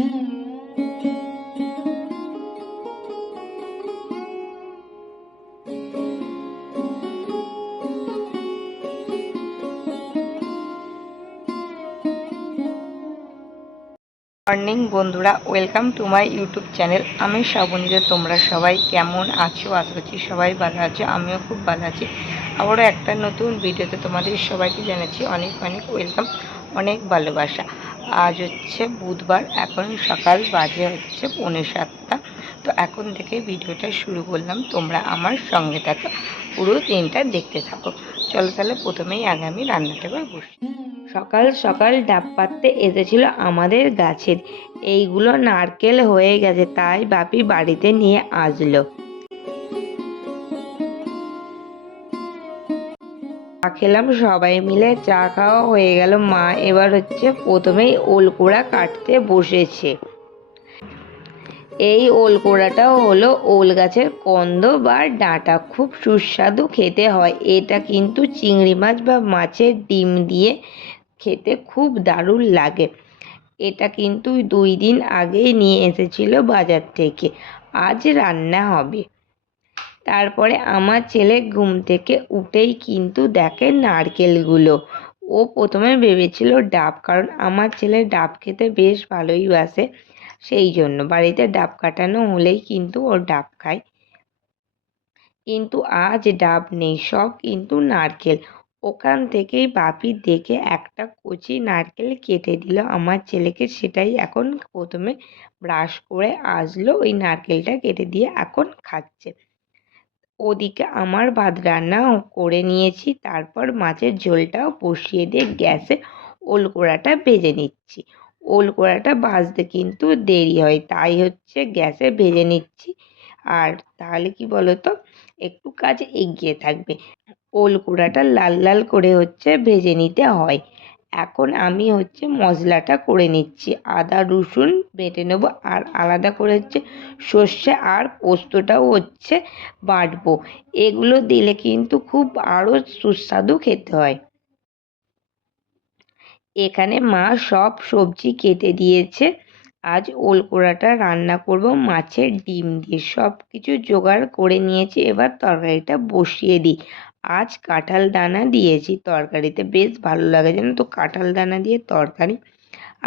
Morning বন্ধুরা, welcome to my YouTube channel. আমি শ্রাবণীতে। তোমরা সবাই কেমন আছো? আশা করছি সবাই ভালো আছো, আমিও খুব ভালো আছি। আবারও একটা নতুন ভিডিওতে তোমাদের সবাইকে জানাচ্ছি অনেক অনেক ওয়েলকাম, অনেক ভালোবাসা। আজ হচ্ছে বুধবার, এখন সকাল বাজে হচ্ছে 6:45। তো এখন থেকে ভিডিওটা শুরু করলাম, তোমরা আমার সঙ্গে থাকো, পুরো দিনটা দেখতে থাকো। চলো তাহলে প্রথমেই আগে আমি রান্নাটা এবার বসি। সকাল সকাল ডাব পাড়তে এসেছিল আমাদের গাছের। এইগুলো নারকেল হয়ে গেছে, তাই বাপি বাড়িতে নিয়ে আসলো। চা খেলাম সবাই মিলে, চা খাওয়া হয়ে গেল। মা এবার হচ্ছে প্রথমেই ওলকোড়া কাটতে বসেছে। এই ওলকোড়াটাও হলো ওল গাছের কন্দ বা ডাঁটা, খুব সুস্বাদু খেতে হয়। এটা কিন্তু চিংড়ি মাছ বা মাছের ডিম দিয়ে খেতে খুব দারুণ লাগে। এটা কিন্তু 2 দিন আগেই নিয়ে এসেছিল বাজার থেকে, আজ রান্না হবে। তারপরে আমার ছেলে ঘুম থেকে উঠেই কিন্তু দেখে নারকেলগুলো। ও প্রথমে ভেবেছিল ডাব, কারণ আমার ছেলে ডাব খেতে বেশ ভালোই বাসে, সেই জন্য বাড়িতে ডাব কাটানো হলেই কিন্তু ও ডাব খায়। কিন্তু আজ ডাব নেই, সব কিন্তু নারকেল। ওখান থেকেই বাপি দেখে একটা কচি নারকেল কেটে দিল আমার ছেলেকে। সেটাই এখন প্রথমে ব্রাশ করে আসলো, ওই নারকেলটা কেটে দিয়ে এখন খাচ্ছে। ওদিকে আমার ভাত রান্না করে নিয়েছি, তারপর মাছের ঝোলটাও বসিয়ে দিয়ে গ্যাসে ওলকোড়াটা ভেজে নিচ্ছি। ওলকোড়াটা ভাজতে কিন্তু দেরি হয়, তাই হচ্ছে গ্যাসে ভেজে নিচ্ছি। আর তাহলে কি বলতো, একটু কাজ এগিয়ে থাকবে। ওলকোড়াটা লাল লাল করে হচ্ছে ভেজে নিতে হয়। এখন আমি হচ্ছে মশলাটা করে নিচ্ছি। আদা রসুন বেটে নেবো, আর আলাদা করে হচ্ছে সর্ষে আর পোস্তটাও হচ্ছে বাটবো। এগুলো দিলে কিন্তু খুব আরও সুস্বাদু খেতে হয়। এখানে মা সব সবজি কেটে দিয়েছে। আজ ওলকোড়াটা রান্না করব মাছের ডিম দিয়ে। সব কিছু জোগাড় করে নিয়েছি, এবার তরকারিটা বসিয়ে দিই। আজ কাঁঠাল দানা দিয়েছি তরকারিতে, বেশ ভালো লাগে জানো তো কাঁঠাল দানা দিয়ে তরকারি।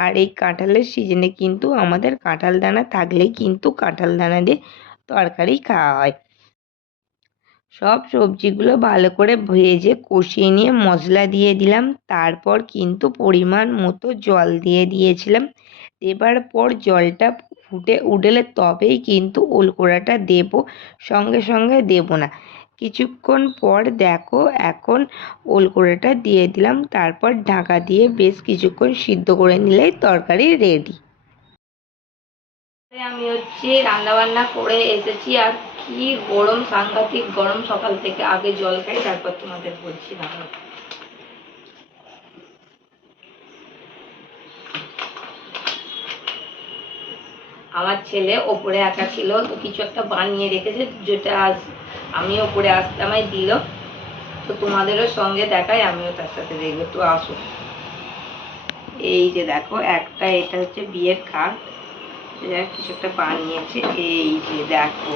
আর এই কাঁঠালের সিজনে কিন্তু আমাদের কাঁঠাল দানা থাকলেই কিন্তু কাঁঠাল দানা দিয়ে তরকারি খাওয়া হয়। সব সবজিগুলো ভালো করে ভেজে কষিয়ে নিয়ে মশলা দিয়ে দিলাম। তারপর কিন্তু পরিমাণ মতো জল দিয়ে দিয়েছিলাম। দেবার পর জলটা ফুটে উঠলে তবেই কিন্তু ওলকোড়াটা দেব, সঙ্গে সঙ্গে দেব না। কিছুক্ষণ পর দেখো এখন ওলকোড়াটা দিয়ে দিলাম, তারপর ঢাকা দিয়ে বেশ কিছুক্ষণ সিদ্ধ করে নিলেই তরকারি রেডি। আমি হচ্ছে রান্না বান্না করে এসেছি, আর কি গরম, সাংঘাতিক গরম। সকাল থেকে আগে জল খাই, তারপর তোমাদের বলছি। ভালো, আমার ছেলে ওপরে একা ছিল, তো কিছু একটা বানিয়ে রেখেছে, যেটা আজ আমি ওপরে আসতে আমায় দিল। তো তোমাদেরও সঙ্গে দেখাই, আমিও তার সাথে দেখবো। তো আসো, এই যে দেখো একটা, এটা হচ্ছে বিয়ের খাট, কিছু একটা বানিয়েছে। এই যে দেখো,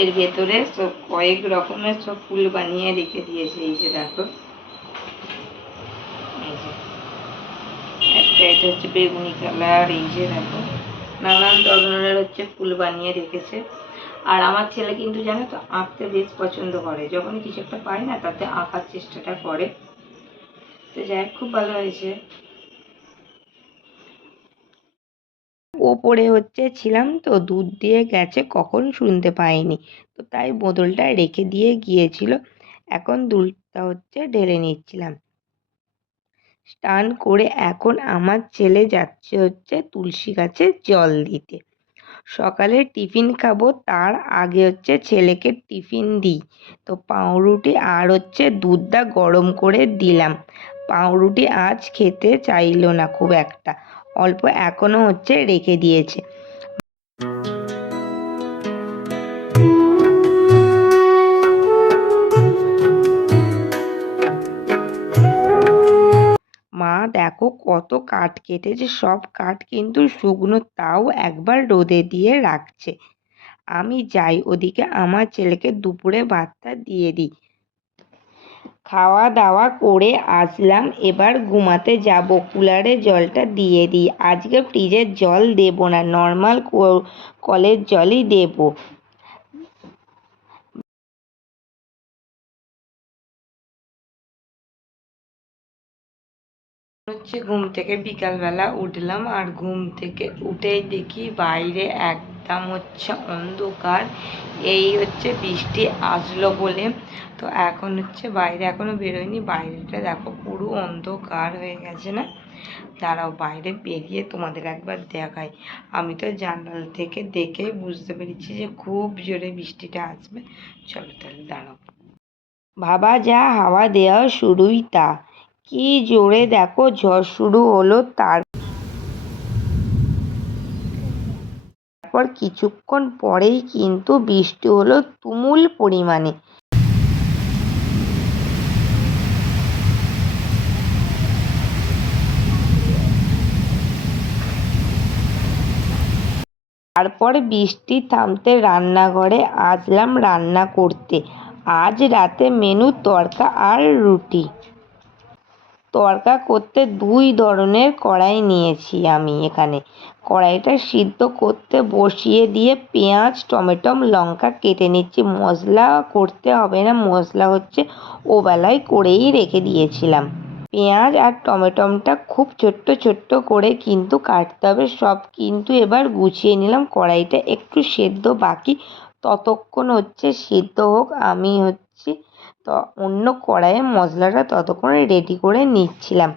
এর ভেতরে সব কয়েক রকমের সব ফুল বানিয়ে রেখে দিয়েছে। এই যে দেখো, এই যে একটা, এটা হচ্ছে বেগুনি কালার। এই যে দেখো, নানান ধরনের হচ্ছে ফুল বানিয়ে রেখেছে। আর আমার ছেলে কিন্তু জানো তো আঁকতে বেশ পছন্দ করে, যখন কিছু একটা পায় না তাতে আঁকার চেষ্টাটা করে। তো যাই হোক, খুব ভালো হয়েছে। ওপরে হচ্ছে ছিলাম তো, দুধ দিয়ে গেছে কখন শুনতে পাইনি, তো তাই বোতলটা রেখে দিয়ে গিয়েছিল। এখন দুধটা হচ্ছে ঢেলে নিচ্ছিলাম। স্নান করে এখন আমার ছেলে যাচ্ছে হচ্ছে তুলসী গাছে জল দিতে। সকালে টিফিন খাবো, তার আগে হচ্ছে ছেলেকে টিফিন দিই। তো পাউরুটি আর হচ্ছে দুধটা গরম করে দিলাম। পাউরুটি আজ খেতে চাইলো না খুব একটা, অল্প এখনো হচ্ছে রেখে দিয়েছে। মা দেখো কত কাঠ কেটেছে, সব কাঠ কিন্তু শুকনো, তাও একবার রোদে দিয়ে রাখছে। আমি যাই ওদিকে আমার ছেলেকে দুপুরে ভাতটা দিয়ে দিই। খাওয়া দাওয়া করে আসলাম, এবার ঘুমাতে যাব। কুলারে জলটা দিয়ে দিই। আজকে ফ্রিজের জল দেব না, নর্মাল কলের জলই দেব। ঘুম থেকে বিকালবেলা উঠলাম, আর ঘুম থেকে উঠেই দেখি বাইরে একদম অন্ধকার। এই বৃষ্টি আসলো বলে। তো এখন বাইরে এখনো বেরোয়নি, বাইরেটা দেখো পুরো অন্ধকার হয়ে গেছে না। দাঁড়াও বাইরে বেরিয়ে তোমাদের একবার দেখাই। আমি তো জানাল থেকে দেখেই বুঝতে পেরেছি যে খুব জোরে বৃষ্টিটা আসবে। চলো তাহলে দাঁড়াও। বাবা যা হাওয়া দেওয়া শুরুই তা, কি জোরে দেখো ঝড় শুরু হলো। তারপর কিছুক্ষণ পরেই কিন্তু বৃষ্টি হলো তুমুল পরিমাণে। তারপর বৃষ্টি থামতে রান্নাঘরে আসলাম রান্না করতে। আজ রাতে মেনু তড়কা আর রুটি। তড়কা করতে 2 ধরনের কড়াই নিয়েছি আমি এখানে। কড়াইটা সিদ্ধ করতে বসিয়ে দিয়ে পেঁয়াজ, টমেটো, লঙ্কা কেটে নিচ্ছি। মশলা করতে হবে না, মশলা ওবেলায় করেই রেখে দিয়েছিলাম। পেঁয়াজ আর টমেটোটা খুব ছোট্ট ছোট্ট করে কিন্তু কাটতে হবে। সব কিন্তু এবার গুছিয়ে নিলাম। কড়াইটা একটু সেদ্ধ বাকি, ততক্ষণ সেদ্ধ হোক। আমি তো অন্য কড়াইয়ে মশলাটা ততক্ষণে রেডি করে নিচ্ছিলাম।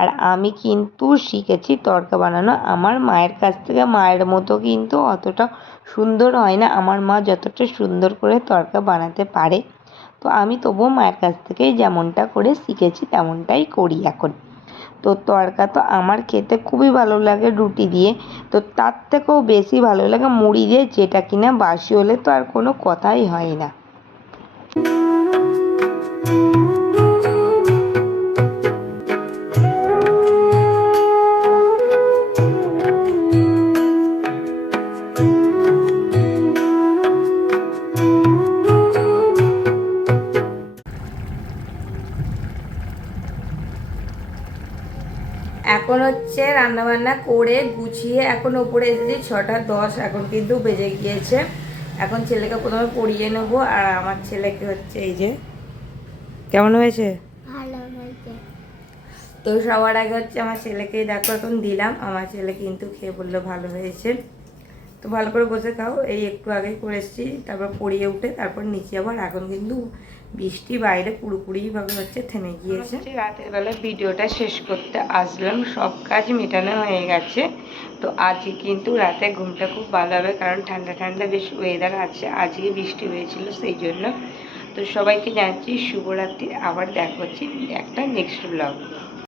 আর আমি কিন্তু শিখেছি তড়কা বানানো আমার মায়ের কাছ থেকে। মায়ের মতো কিন্তু অতটা সুন্দর হয় না, আমার মা যতটা সুন্দর করে তড়কা বানাতে পারে। তো আমি তবুও মায়ের কাছ থেকেই যেমনটা করে শিখেছি তেমনটাই করি এখন। তো তড়কা তো আমার খেতে খুবই ভালো লাগে রুটি দিয়ে, তো তার থেকেও বেশি ভালো লাগে মুড়ি দিয়ে, যেটা কিনা বাসি হলে তো আর কোনো কথাই হয় না। এখন রান্নাবান্না করে গুছিয়ে এখন ওপরে এসেছি 6:10, এখন কিন্তু বেজে গিয়েছে। এখন ছেলেকে প্রথমে পড়িয়ে নেবো। আর আমার ছেলেকে এই যে কেমন হয়েছে, ভালো হয়েছে। তো সবার আগে আমার ছেলেকেই দেখো এখন দিলাম। আমার ছেলে কিন্তু খেয়ে বললো ভালো হয়েছে। তো ভালো করে বসে খাও, এই একটু আগেই করে এসেছি, তারপর পড়িয়ে উঠে তারপর নিচে আবার। এখন কিন্তু বৃষ্টি বাইরে পুরোপুরিভাবে থেমে গিয়েছে। রাতের বেলা ভিডিওটা শেষ করতে আসলাম, সব কাজ মেটানো হয়ে গেছে। তো আজকে কিন্তু রাতে ঘুমটা খুব ভালো হবে, কারণ ঠান্ডা ঠান্ডা বেশ ওয়েদার আছে। আজকে বৃষ্টি হয়েছিল সেই জন্য। তো সবাইকে জানাচ্ছি শুভরাত্রি। আবার দেখা হচ্ছে একটা নেক্সট ব্লগ।